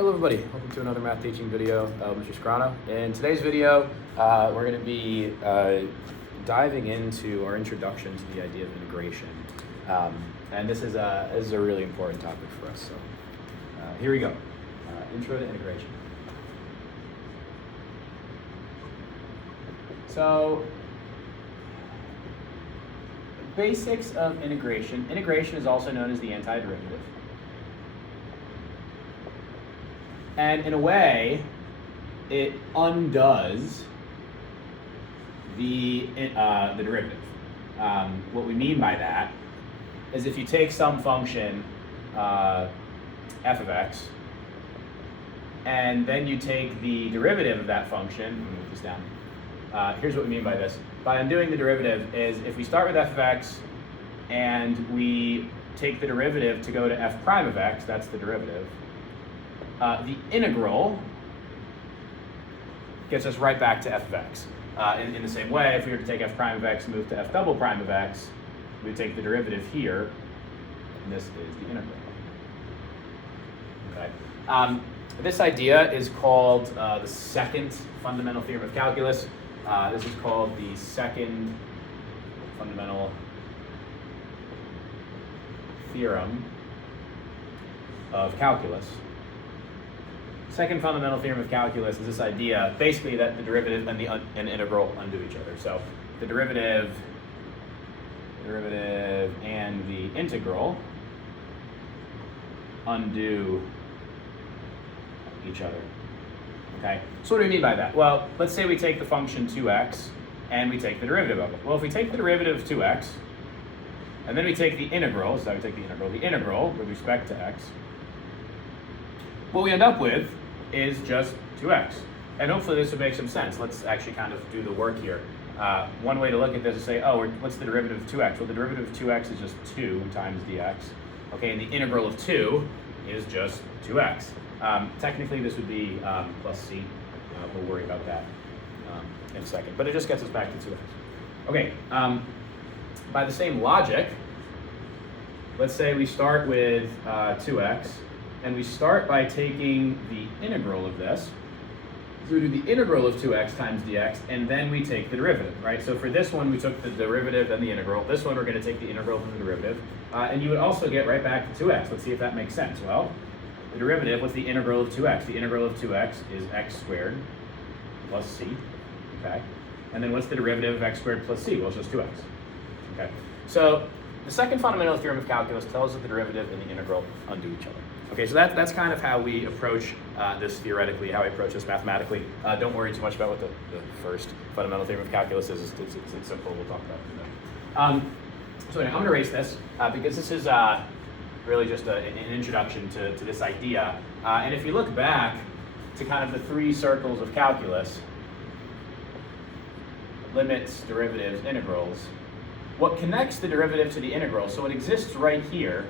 Hello everybody, welcome to another math teaching video of Mr. Scriano. In today's video, we're going to be diving into our introduction to the idea of integration. And this is a really important topic for us. So here we go, intro to integration. So basics of integration. Integration is also known as the antiderivative. And in a way, it undoes the derivative. What we mean by that is if you take some function, f of x, and then you take the derivative of that function, let me move this down. Here's what we mean by this. By undoing the derivative is if we start with f of x and we take the derivative to go to f prime of x, that's the derivative. The integral gets us right back to f of x. In the same way, if we were to take f prime of x and move to f double prime of x, we take the derivative here, and this is the integral. Okay. This idea is called the second fundamental theorem of calculus. This is called the second fundamental theorem of calculus. Second fundamental theorem of calculus is this idea, basically, that the derivative and the integral undo each other. So the derivative and the integral undo each other. Okay. So what do we mean by that? Well, let's say we take the function 2x and we take the derivative of it. Well, if we take the derivative of 2x and then we take the integral, so we take the integral with respect to x, what we end up with is just 2x. And hopefully this will make some sense. Let's actually kind of do the work here. One way to look at this is say, oh, what's the derivative of 2x? Well, the derivative of 2x is just 2 times dx. Okay, and the integral of 2 is just 2x. Technically, this would be plus c. We'll worry about that in a second. But it just gets us back to 2x. Okay, by the same logic, let's say we start with 2x, and we start by taking the integral of this. So we do the integral of 2x times dx, and then we take the derivative, right? So for this one, we took the derivative and the integral. This one, we're going to take the integral and the derivative. And you would also get right back to 2x. Let's see if that makes sense. Well, the derivative, what's the integral of 2x? The integral of 2x is x squared plus c, okay? And then what's the derivative of x squared plus c? Well, it's just 2x, okay? So the second fundamental theorem of calculus tells us that the derivative and the integral undo each other. Okay, so that's kind of how we approach this theoretically, how we approach this mathematically. Don't worry too much about what the first fundamental theorem of calculus is. It's simple. We'll talk about it in a minute. So anyway, I'm going to erase this because this is really just an introduction to this idea. And if you look back to kind of the three circles of calculus, limits, derivatives, integrals, what connects the derivative to the integral, so it exists right here,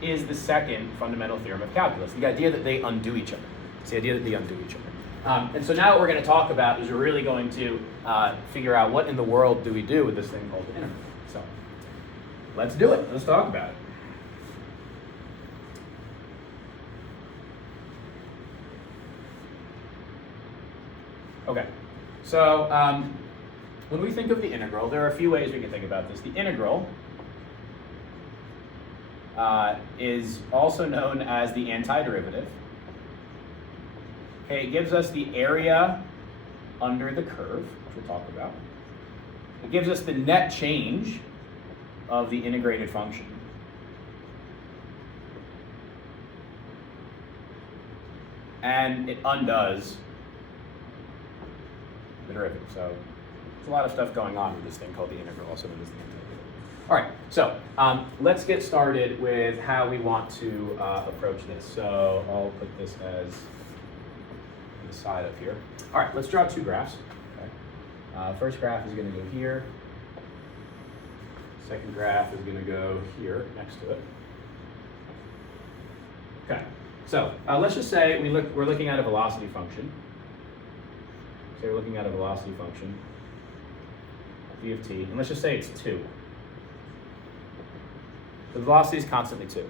is the second fundamental theorem of calculus, the idea that they undo each other. It's the idea that they undo each other. And so now what we're going to talk about is we're really going to figure out what in the world do we do with this thing called the integral. So let's do it. Let's talk about it. Okay, so when we think of the integral, there are a few ways we can think about this. The integral is also known as the antiderivative. Okay, it gives us the area under the curve, which we'll talk about. It gives us the net change of the integrated function. And it undoes the derivative. So there's a lot of stuff going on with this thing called the integral, also known as the antiderivative. All right, so let's get started with how we want to approach this. So I'll put this as the side up here. All right, let's draw two graphs. Okay. First graph is going to go here. Second graph is going to go here next to it. Okay, so let's just say we're looking at a velocity function. So we're looking at a velocity function, v of t, and let's just say it's 2. The velocity is constantly 2.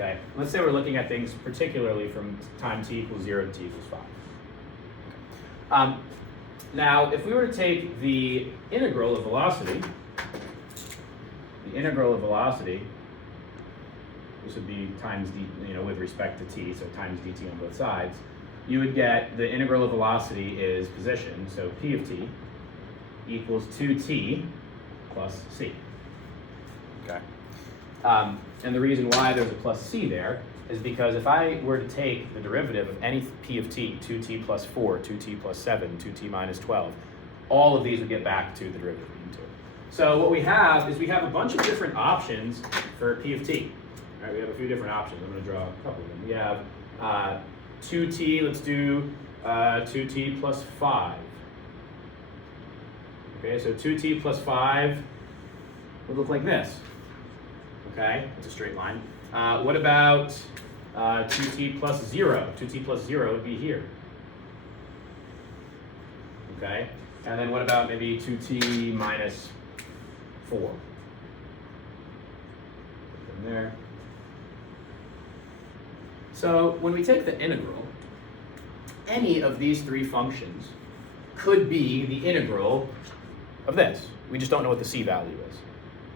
Okay, let's say we're looking at things particularly from time t equals 0 to t equals 5. Now, if we were to take the integral of velocity, this would be times d, with respect to t, so times dt on both sides, you would get the integral of velocity is position, so p of t equals 2t plus c. Okay. And the reason why there's a plus c there is because if I were to take the derivative of any p of t, 2t plus 4, 2t plus 7, 2t minus 12, all of these would get back to the derivative of e to it. So what we have is we have a bunch of different options for p of t. All right, we have a few different options. I'm going to draw a couple of them. We have 2t, let's do 2t plus 5. Okay, so 2t plus 5 would look like this. Okay, it's a straight line. What about 2t plus 0? 2t plus 0 would be here. Okay, and then what about maybe 2t minus 4? Put them there. So when we take the integral, any of these three functions could be the integral of this. We just don't know what the c value is.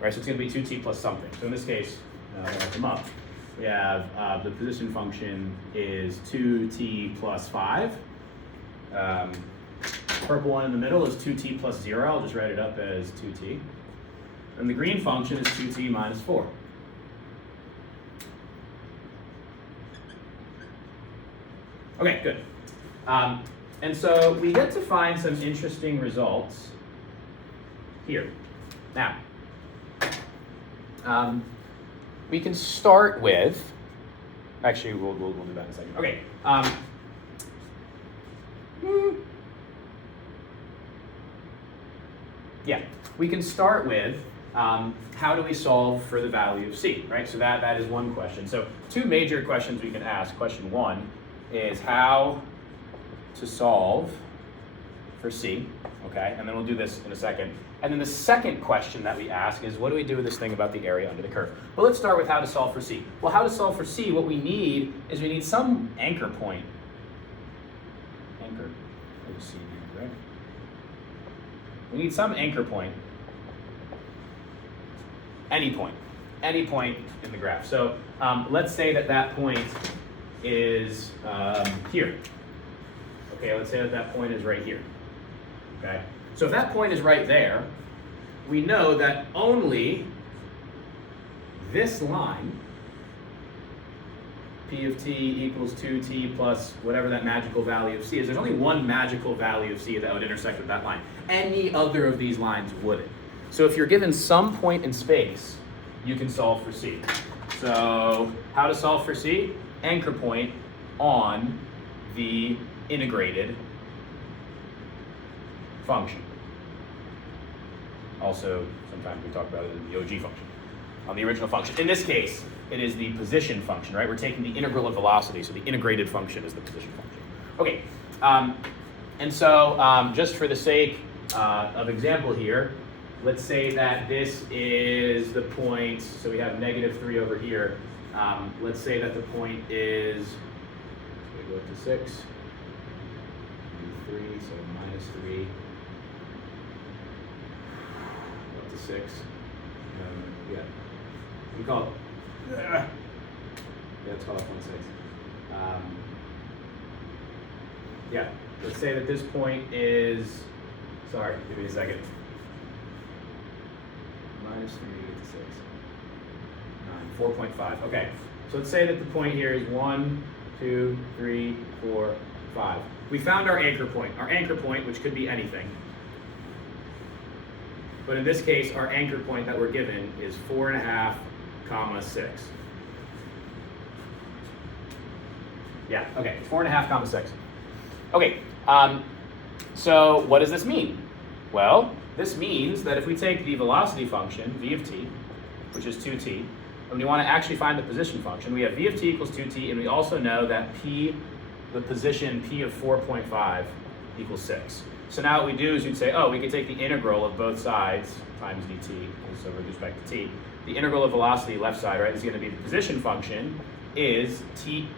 Right, so it's going to be 2t plus something. So in this case, I'll write them up. We have the position function is 2t plus 5. Purple one in the middle is 2t plus 0. I'll just write it up as 2t. And the green function is 2t minus 4. Okay, good. And so we get to find some interesting results here. Now, we can start with, actually, we'll do that in a second. Okay. Yeah, we can start with how do we solve for the value of c, right? So that is one question. So two major questions we can ask. Question one is how to solve for c, okay? And then we'll do this in a second. And then the second question that we ask is, what do we do with this thing about the area under the curve? Well, let's start with how to solve for c. Well, how to solve for c, what we need is we need some anchor point. Anchor, there's c here, right? We need some anchor point. Any point in the graph. So let's say that point is here. Okay, let's say that point is right here. Okay, so if that point is right there, we know that only this line, p of t equals 2t plus whatever that magical value of c is, there's only one magical value of c that would intersect with that line. Any other of these lines wouldn't. So if you're given some point in space, you can solve for c. So how to solve for c? Anchor point on the integrated function. Also, sometimes we talk about it as the OG function, on the original function. In this case, it is the position function, right? We're taking the integral of velocity, so the integrated function is the position function. Okay, and so just for the sake of example here, let's say that this is the point, so we have -3 over here. Let's say that the point is, we go up to 6, 3, so -3, up to 6. Yeah, we call it, yeah, let's call it 1/6. Yeah, let's say that this point is, sorry, give me a second. -3 to 6, 9, 4.5. Okay, so let's say that the point here is 1, 2, 3, 4, 5. We found our anchor point. Our anchor point, which could be anything. But in this case, our anchor point that we're given is 4.5, 6. Yeah, okay, 4.5, 6. Okay, so what does this mean? Well, this means that if we take the velocity function, v of t, which is 2t, and we want to actually find the position function, we have v of t equals 2t, and we also know that p, the position p of 4.5 equals 6. So now what we do is you'd say, oh, we could take the integral of both sides times dt, so with respect to t. The integral of velocity left side, right, is going to be the position function is t.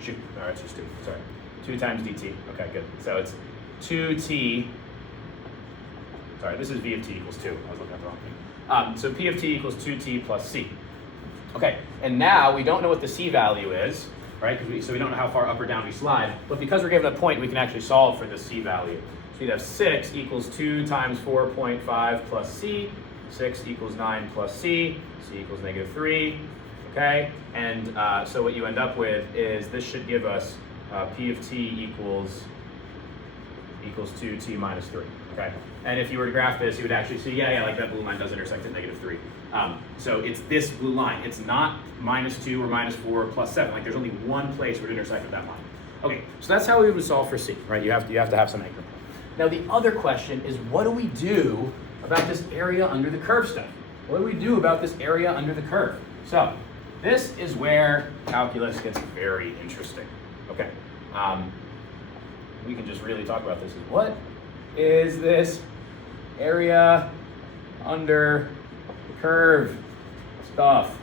Shoot, no, it's just 2. Sorry. 2 times dt. Okay, good. So it's 2t. Sorry, this is v of t equals 2. I was looking at the wrong thing. So p of t equals 2t plus c. Okay, and now we don't know what the c value is, right? So we don't know how far up or down we slide. But because we're given a point, we can actually solve for the c value. So you'd have 6 equals 2 times 4.5 plus c. 6 equals 9 plus c. c equals negative 3. Okay, and so what you end up with is this should give us p of t equals 2t minus 3. Okay, and if you were to graph this, you would actually see, yeah, like that blue line does intersect at negative 3. So it's this blue line. It's not minus 2 or minus 4 plus 7. Like there's only one place where it intersects with that line. Okay, so that's how we would solve for c, right? You have to have some anchor point. Now the other question is, what do we do about this area under the curve stuff? What do we do about this area under the curve? So this is where calculus gets very interesting. Okay, we can just really talk about this. What is this area under the curve stuff?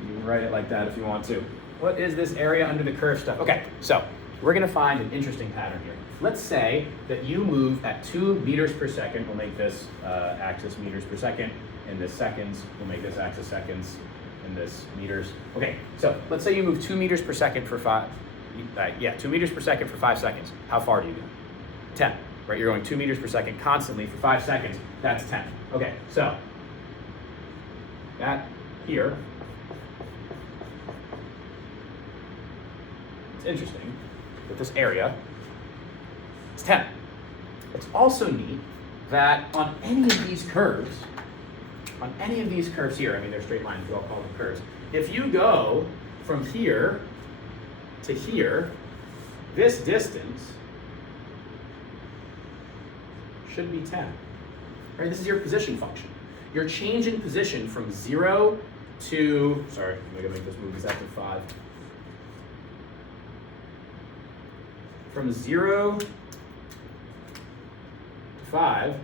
You can write it like that if you want to. What is this area under the curve stuff? Okay, so we're going to find an interesting pattern here. Let's say that you move at 2 meters per second. We'll make this axis meters per second, and this seconds. We'll make this axis seconds, and this meters. Okay, so let's say you move 2 meters per second for 2 meters per second for 5 seconds. How far do you go? 10, right? You're going 2 meters per second constantly for 5 seconds. That's 10. Okay, so that here, it's interesting that this area, it's 10. It's also neat that on any of these curves here, I mean, they're straight lines, we all call them curves. If you go from here to here, this distance should be 10. Right? This is your position function. Your change in position from 0 to, sorry, I'm gonna make this move exactly 5. From 0 to 5,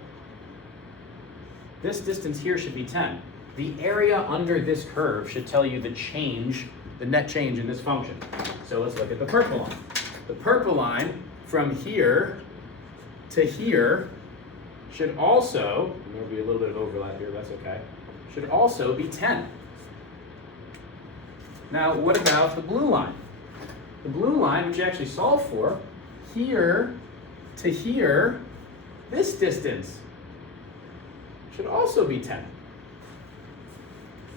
this distance here should be 10. The area under this curve should tell you the change, the net change in this function. So let's look at the purple line. The purple line from here to here should also, there'll be a little bit of overlap here, that's okay, should also be 10. Now, what about the blue line? The blue line, which you actually solve for, here to here, this distance should also be 10.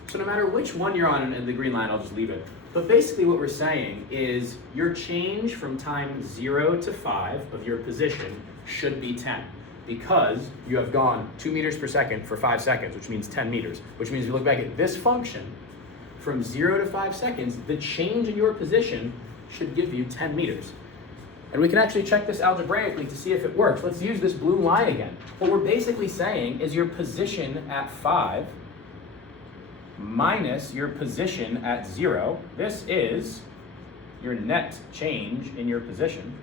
So no matter which one you're on in the green line, I'll just leave it. But basically what we're saying is your change from time 0 to 5 of your position should be 10, because you have gone 2 meters per second for 5 seconds, which means 10 meters, which means if you look back at this function, from 0 to 5 seconds, the change in your position should give you 10 meters. And we can actually check this algebraically to see if it works. Let's use this blue line again. What we're basically saying is your position at 5 minus your position at 0. This is your net change in your position.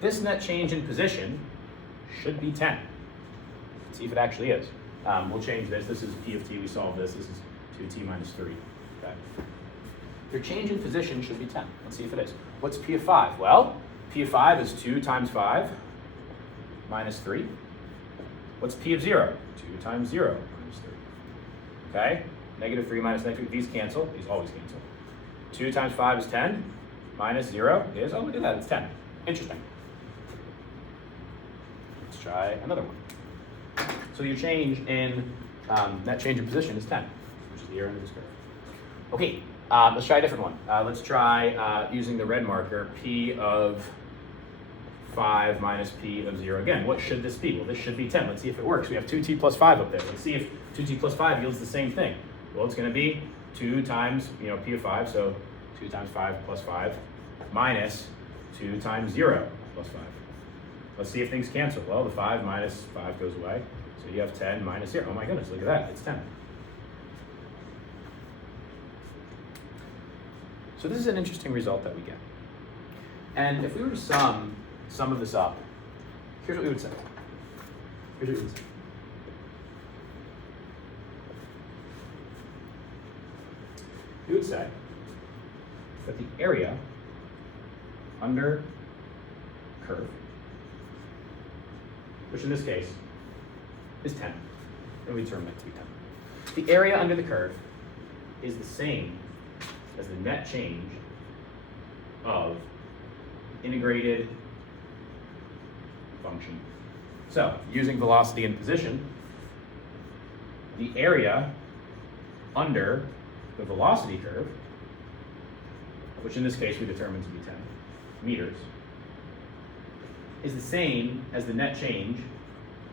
This net change in position should be 10. Let's see if it actually is. We'll change this. This is p of t. We solved this. This is 2t minus 3. Okay. Your change in position should be 10. Let's see if it is. What's p of 5? Well, p of 5 is 2 times 5 minus 3. What's p of 0? 2 times 0 minus 3. Okay? Negative 3 minus negative 3. These cancel. These always cancel. 2 times 5 is 10. Minus 0 is, oh, look at that. It's 10. Interesting. Let's try another one. So your change in, net change in position is 10, which is the area under this curve. Okay. Let's try a different one. Let's try using the red marker, p of 5 minus p of 0. Again, what should this be? Well, this should be 10. Let's see if it works. We have 2t plus 5 up there. Let's see if 2t plus 5 yields the same thing. Well, it's going to be 2 times, p of 5, so 2 times 5 plus 5 minus 2 times 0 plus 5. Let's see if things cancel. Well, the 5 minus 5 goes away. So you have 10 minus 0. Oh my goodness, look at that. It's 10. So this is an interesting result that we get. And if we were to sum some of this up, here's what we would say. Here's what we would say. we would say that the area under curve, which in this case is 10, and we determine it to be 10. The area under the curve is the same as the net change of integrated function. So, using velocity and position, the area under the velocity curve, which in this case we determined to be 10 meters, is the same as the net change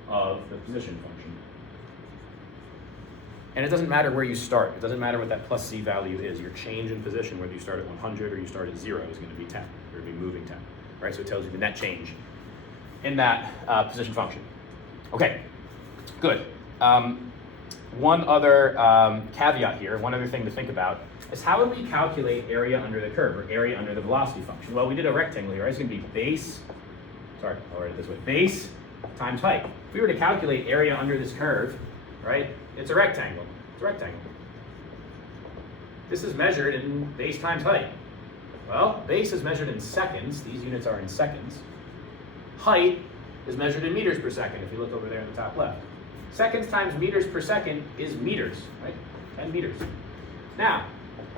of the position function. And it doesn't matter where you start. It doesn't matter what that plus c value is. Your change in position, whether you start at 100 or you start at 0, is going to be 10. You're going to be moving 10. Right? So it tells you the net change in that position function. Okay, good. One other caveat here, one other thing to think about, is how would we calculate area under the curve, or area under the velocity function? Well, we did a rectangle here, right? It's going to be base, sorry, I'll write it this way, base times height. If we were to calculate area under this curve, right, it's a rectangle. It's a rectangle. This is measured in base times height. Well, base is measured in seconds. These units are in seconds. Height is measured in meters per second, if you look over there in the top left. Seconds times meters per second is meters, right? 10 meters. Now,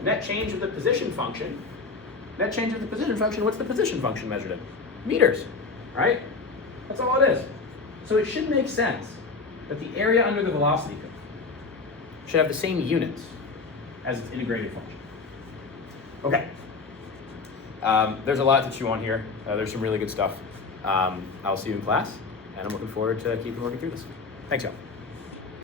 net change of the position function. Net change of the position function, what's the position function measured in? Meters, right? That's all it is. So it should make sense that the area under the velocity curve should have the same units as its integrated function. Okay. There's a lot to chew on here. There's some really good stuff. I'll see you in class, and I'm looking forward to keeping working through this. Thanks, y'all.